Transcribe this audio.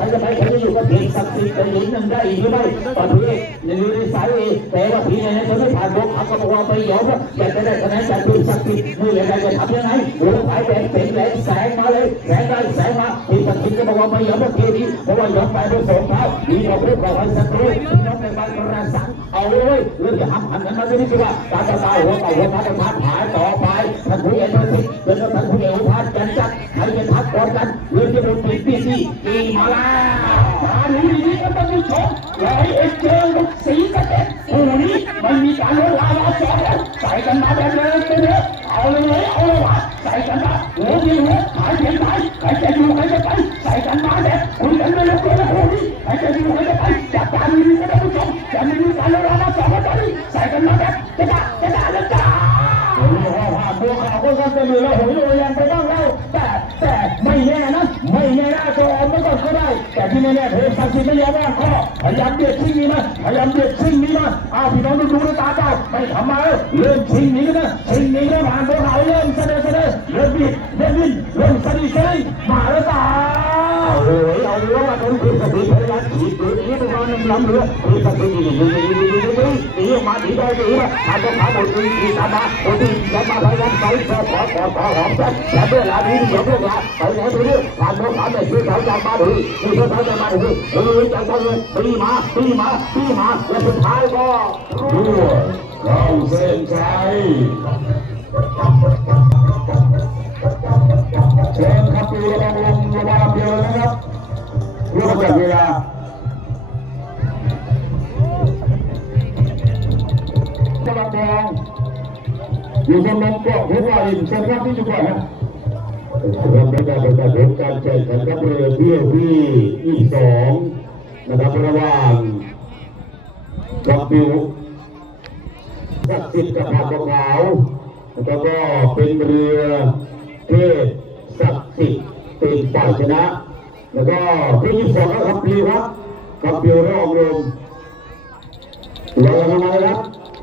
ใครจะไปใครจะอยู่ก็เพียงศักดิ์สิทธิ์จะหนุนยังได้อีกหรือไม่ตอนนี้ในในสายเอแต่ว่าผีในนั้นจะไม่ผ่านโลกเขาก็บอกว่าไปยอมว่าอยากจะได้คะแนนจากคุณศักดิ์สิทธิ์มือใครจะทำยังไงโอ้ไฟแดงเป็นแหลงแสงมาเลยแสงได้แสงมาผีศักดิ์สิทธิ์ก็บอกว่าไม่ยอมว่าเกนี้เพราะว่ายอมไปด้วยสองเท้าผีบอกเรื่องของไอ้ศัตรูพี่น้องในบ้านกระสังเอาเลยเรื่องจะทำหันกันมาจะนี่คือว่าตาตาตาหัวต่าหัวพัดพัดหายต่อไปท่านผู้เอกท่านสิเป็นท่านผู้เอกพัดกันจัดใครจะทักก่อนกัน เรื่มีมาล้วมาดูดีๆกันท่านผู้ชมอยเอ็กเจอกับสีสะเก็ดคู่นี้มันมีการลดลาวาสองแล้วใส่กันมาแบบเลยไปเลยเอาเลยเอาเลยวะใส่กันมาหัวมีหัวหายเพียงหายใครจะอยู่ใครจะไปใส่กันมาแบบคุยกันไม่ลงตัวแล้วคู่นี้ใครจะอยู่ใครจะไปจับตาดูดีๆกันท่านผู้ชมจะมีการลดลาวาสองแล้วตอนนี้ใส่กันมาแบบจะด่าจะด่าแล้วจ้าโอ้โหผ่านบัวขาวก็กันมือแล้วโหยโยยังไปบ้าง แต่ไม่แน่นะ ไม่แน่นะจะออกไม่ก่อนก็ได้ แต่ที่แน่ๆเทพศักดิ์สิทธิ์ไม่ยอมว่าข้อพยายามเบียดชิงนี้มาพยายามเบียดชิงนี้มาอ้าวพี่น้องดูดูด้วยตาเปล่าไม่ทำมาเริ่มชิงนี้กันนะชิงนี้แล้วผ่านบัวขาเริ่มเสด็จเสด็จเริ่มบิดเริ่มบินเริ่มสะดิดสะดิมาแล้วจ้าโอ้ยเอาเรือมาโดนคุณศักดิ์สิทธิ์พยายามขีดตัวนี้ตัวนั้นลำเรือคุณศักดิ์สิทธิ์ นี่นี่นี่นี่นี่นี่นี่มาถีได้ดีนะผ่านบัวขาวหมดทีทีตามมาหมดทีตามมาพยายามใส่ขอขอขอขอหอมกันแต่เมื่อลาดีเดี๋ยวเมื่อลาไปไหนไปเนี่ยผ่านบัวขาวเนี่ยคือเขาจะมาถึงคือเขาจะมาถึงเออจังจังเลยปีมาปีมาปีมาและสุดท้ายก็รั่วเข้าเส้นชัยเชิญครับปีระวังลมระวังเดียวนะครับ กำลังมองอยู่บนลมกาะหัวหินเชิญครับที่จุดก่อนครับครับในการประกาศผลการแข่งขันครับเรือเที่ยวที่ที่สองนะครับระหว่างกัปปิวศักสิทธิ์กับผาขาวแล้วก็เป็นเรือเทพศักดิ์สิทธิ์เป็นฝ่ายชนะ แล้วก็ที่ที่สองก็คับปิวครับคับปิวรอองลมเรอลงมาเลยครับ